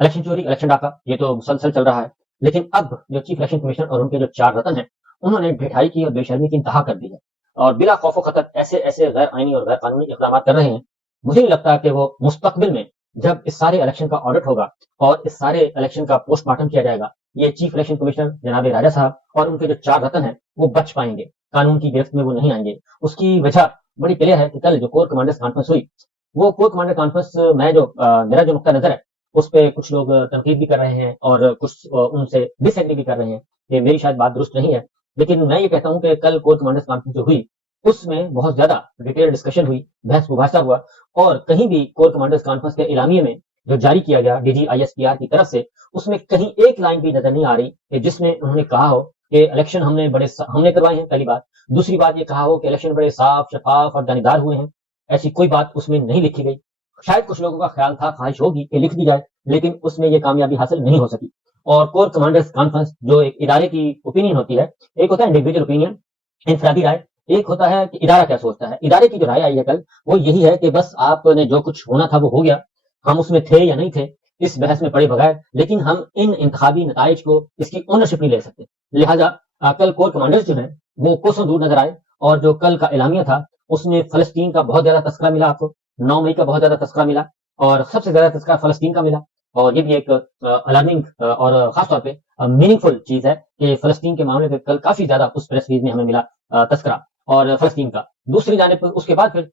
Election चोरी, election डाका, ये तो मुसलसल चल रहा है। लेकिन अब जो चीफ इलेक्शन कमिश्नर और उनके जो 4 रतन हैं, उन्होंने ढिठाई की और बेशर्मी की इंतहा कर दी है और बिला खौफ खतर ऐसे ऐसे गैर आईनी और गैर कानूनी इकदाम कर रहे हैं। मुझे नहीं लगता कि वो मुस्तकबिल में जब इस सारे इलेक्शन का ऑडिट होगा और इस सारे इलेक्शन का पोस्टमार्टम किया जाएगा, ये चीफ इलेक्शन कमिश्नर जनाब राजा साहब और उनके जो 4 रतन हैं वो बच पाएंगे, कानून की गिरफ्त में वो नहीं आएंगे। उसकी वजह बड़ी क्लियर है कि कल जो कोर कमांडर्स कॉन्फ्रेंस हुई, वो कोर कमांडर कॉन्फ्रेंस में जो मेरा जो नुक्ता नजर है उस पे कुछ लोग तनकीद भी कर रहे हैं और कुछ उनसे डिसएग्री भी कर रहे हैं कि मेरी शायद बात दुरुस्त नहीं है। लेकिन मैं ये कहता हूं कि कल कोर कमांडर्स कॉन्फ्रेंस जो हुई उसमें बहुत ज्यादा डिटेल डिस्कशन हुई, बहस मुबासा हुआ और कहीं भी कोर कमांडर्स कॉन्फ्रेंस के इलामिये में जो जारी किया गया DGISPR की तरफ से, उसमें कहीं एक लाइन भी नजर नहीं आ रही कि जिसमें उन्होंने कहा हो कि इलेक्शन हमने करवाए हैं। पहली बात। दूसरी बात ये कहा हो कि इलेक्शन बड़े साफ, शफाफ और दानेदार हुए हैं। ऐसी कोई बात उसमें नहीं लिखी गई। शायद कुछ लोगों का ख्याल था, ख्वाहिश होगी कि लिख दी जाए, लेकिन उसमें ये कामयाबी हासिल नहीं हो सकी। और कोर कमांडर्स कॉन्फ्रेंस जो एक इदारे की ओपिनियन होती है, एक होता है इंडिविजुअल ओपिनियन, इंफरादी राय, एक होता है कि इदारा क्या सोचता है। इदारे की जो राय आई है कल, वो यही है कि बस आपने जो कुछ होना था वो हो गया, हम उसमें थे या नहीं थे इस बहस में पड़े बगैर, लेकिन हम इन इंतखाबी नताइज को, इसकी ओनरशिप नहीं ले सकते। लिहाजा कल कोर कमांडर्स जो है वो कोसों दूर नजर आए और जो कल का एलामिया था उसमें फलस्तीन का बहुत ज्यादा तस्करा मिला आपको, 9 मई का बहुत ज्यादा तस्करा मिला और सबसे ज्यादा तस्करा फलस्तीन का मिला। और ये भी एक अलार्मिंग और खासतौर पे मीनिंगफुल चीज है कि फलस्तीन के मामले पे कल काफी ज्यादा उस प्रेस रिलीज में हमें मिला तस्करा और फलस्तीन का। दूसरी जानिब पर उसके बाद फिर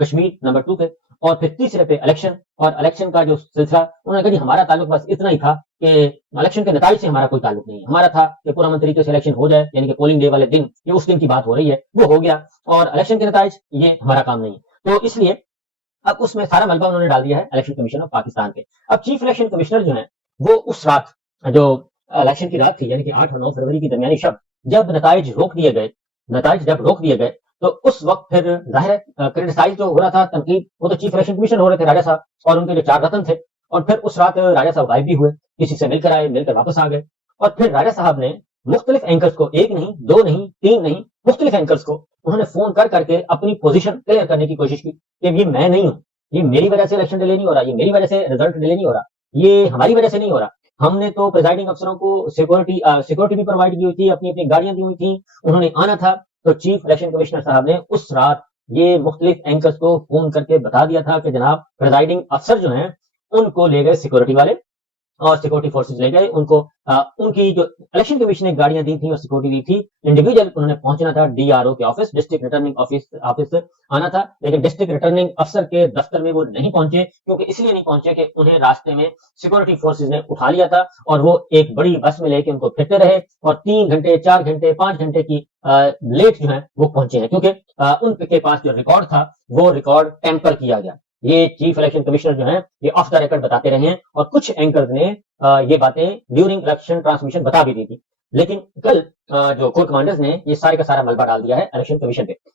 कश्मीर नंबर 2 पे और फिर तीसरे पे इलेक्शन, और इलेक्शन का जो सिलसिला, उन्होंने कहा जी हमारा ताल्लुक बस इतना ही था कि इलेक्शन के नतीजे से हमारा कोई ताल्लुक नहीं है, हमारा था कि पुरअमन तरीके से इलेक्शन हो जाए, यानी कि पोलिंग डे वाले दिन, ये उस दिन की बात हो रही है, वो हो गया और इलेक्शन के नतीजे ये हमारा काम नहीं है। तो इसलिए अब उसमें सारा मलबा उन्होंने डाल दिया है इलेक्शन कमीशन ऑफ पाकिस्तान पे। अब चीफ इलेक्शन कमिश्नर जो है वो उस रात, जो इलेक्शन की रात थी, यानी कि 8 और 9 फरवरी की दरमियानी शब, जब नताइज रोक दिए गए, नताइज जब रोक दिए गए, तो उस वक्त फिर जाहिर है क्रिटिसाइज जो हो रहा था, तनकीद, वो तो चीफ इलेक्शन कमिश्नर हो रहे थे राजा साहब और उनके जो 4 रतन थे। और फिर उस रात राजा साहब गायब भी हुए, किसी से मिलकर आए, मिलकर वापस आ गए। और फिर राजा साहब ने मुख्तलिफ एंकर्स को, एक नहीं, दो नहीं, तीन नहीं, मुख्तलिफ एंकर्स को उन्होंने फोन कर करके अपनी पोजीशन क्लियर करने की कोशिश की कि ये मैं नहीं हूं, ये मेरी वजह से इलेक्शन डिले नहीं हो रहा, ये मेरी वजह से रिजल्ट डिले नहीं हो रहा, ये हमारी वजह से नहीं हो रहा। हमने तो प्रिजाइडिंग अफसरों को सिक्योरिटी भी प्रोवाइड की हुई थी, अपनी अपनी गाड़ियां दी हुई थी, उन्होंने आना था। तो चीफ इलेक्शन कमिश्नर साहब ने उस रात ये मुख्तलिफ एंकर्स को फोन करके बता दिया था कि जनाब प्रिजाइडिंग अफसर जो हैं उनको ले गए सिक्योरिटी वाले और सिक्योरिटी फोर्सेस ले गए उनको। उनकी जो इलेक्शन कमीशन ने गाड़ियां दी थी और सिक्योरिटी दी थी, इंडिविजुअल उन्होंने पहुंचना था DRO के ऑफिस, डिस्ट्रिक्ट रिटर्निंग ऑफिस आना था, लेकिन डिस्ट्रिक्ट रिटर्निंग अफसर के दफ्तर में वो नहीं पहुंचे, क्योंकि इसलिए नहीं पहुंचे कि उन्हें रास्ते में सिक्योरिटी फोर्सेज ने उठा लिया था और वो एक बड़ी बस में लेके उनको फिरते रहे और 3 घंटे, 4 घंटे, 5 घंटे की लेट जो है वो पहुंचे हैं, क्योंकि उनके पास जो रिकॉर्ड था वो रिकॉर्ड टेम्पर किया गया। ये चीफ इलेक्शन कमिश्नर जो है ये ऑफ द रिकॉर्ड बताते रहे हैं और कुछ एंकर्स ने ये बातें ड्यूरिंग इलेक्शन ट्रांसमिशन बता भी दी थी। लेकिन कल जो कोर कमांडर्स ने ये सारे का सारा मलबा डाल दिया है इलेक्शन कमीशन पे।